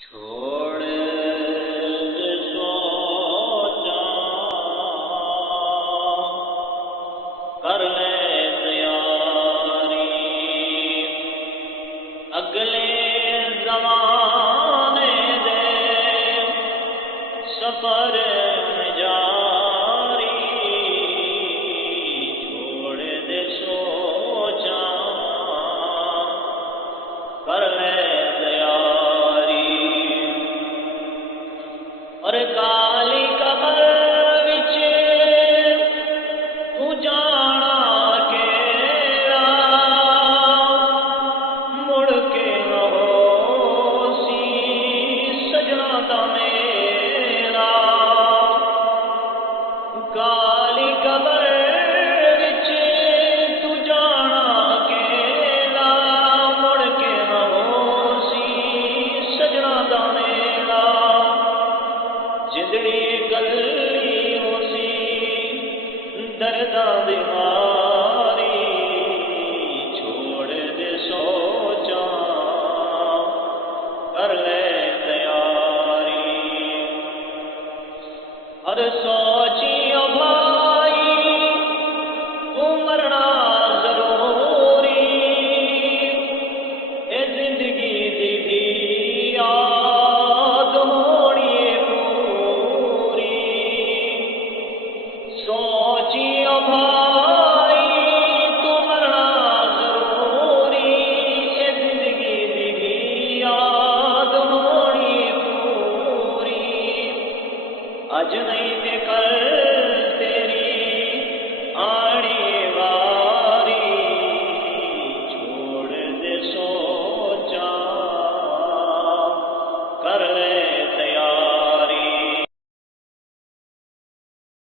چھوڑ دے سوچا کر لے تیاری اگلے زمانے دے سفر میں جاری چھوڑ دے سوچا کر لے اور کالی قبر وچ تو جانا کیڑا مڑ کے نہ ہوسی سجنا دا میرا کالی قبر وچ تو جانا کیڑا مڑ کے نہ ہوسی سجنا دا میرا جدڑی گلی ہو سی درداں دی ماری چھوڑ دے سوچا کر لے تیاری اور سوچی او بھائی تو مرنا ضروری اے زندگی دی بھی یاد ہونی سوچی او بھائی تو مرنا ضروری اے زندگی دی بھی یاد ہونی پوری اج نہیں تے کل